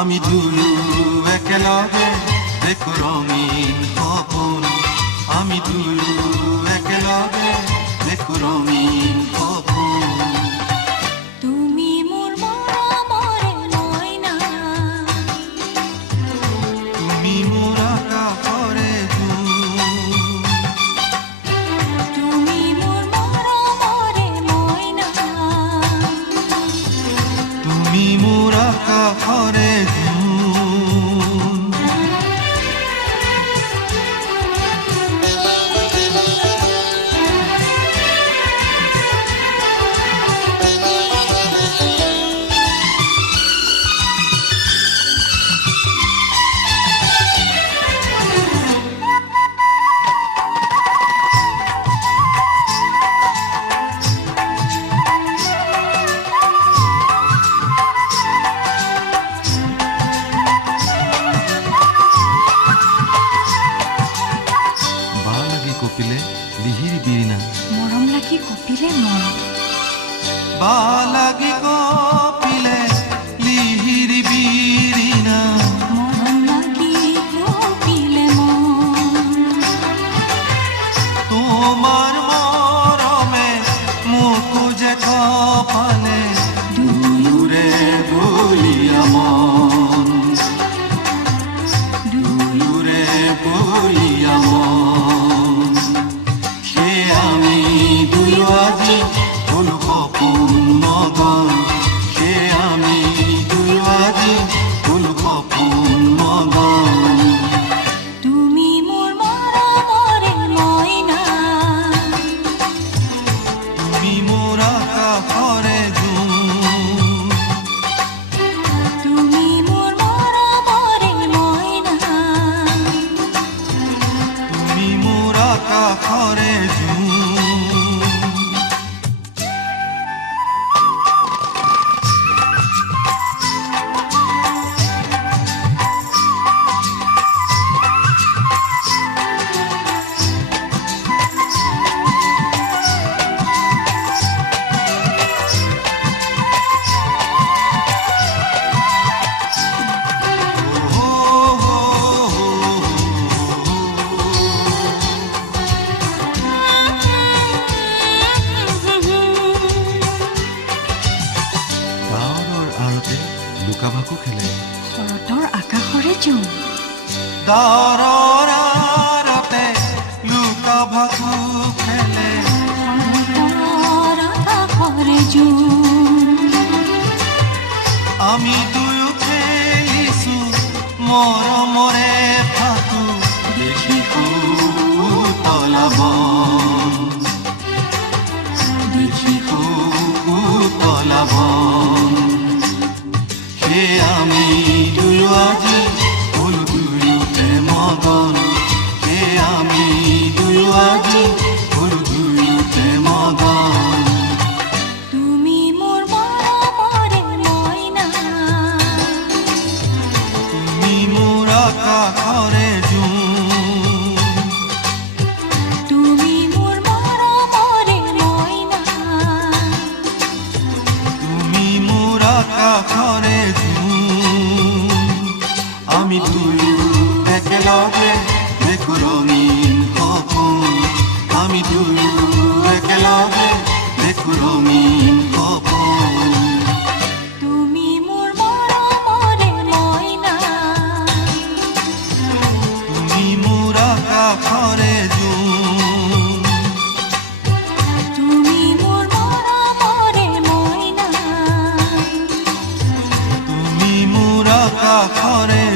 আমি দুয়ো একেলগে দেখো ৰঙীন সপোন আমি দুয়ো একেলগে দেখো ৰঙীন সপোন তুমি মোৰ মৰমৰে মইনা তুমি মোৰ আকাশৰে জোন তুমি মোৰ মৰমৰে মইনা তুমি মোৰ আকাশৰে জোন কপিলে লিহিৰ বিৰিণা মৰম লাগি কপিলে মন বা লাগি কপিলে লিহিৰ বিৰিণা মৰম লাগি কপিলে মন তোমাৰ মৰমে মোকো যে কপালে দুয়োৰে বলিয়া মন দুয়োৰে বলিয়া মন আকাশৰে জোন লুকা-ভাকু খেলে শৰতৰ আকাশৰে জোন দাৰৰ আৰতে লুকা-ভাকু খেলে শৰতৰ আকাশৰে জোন আমি দুয়ো খেলিছো মৰমৰে ফাকু দেখিছো তলাবন দেখিছো তলাবন আমি দুয়ো আজি ফুল দুয়োতে মগন আমি দুয়ো আজি ফুল দুয়োতে মগন তুমি মোৰ মৰমৰে মইনা তুমি মোৰ আকাশৰে জোন তুমি মোৰ মৰমৰে মইনা তুমি মোৰ আকাশৰে আমি দুয়ো একেলগে দেখো ৰঙীন সপোন আমি দুয়ো একেলগে দেখো ৰঙীন সপোন তুমি মোৰ মৰমৰে মইনা তুমি মোৰ আকাশৰে জোন তুমি মোৰ মৰমৰে মইনা তুমি মোৰ আকাশৰে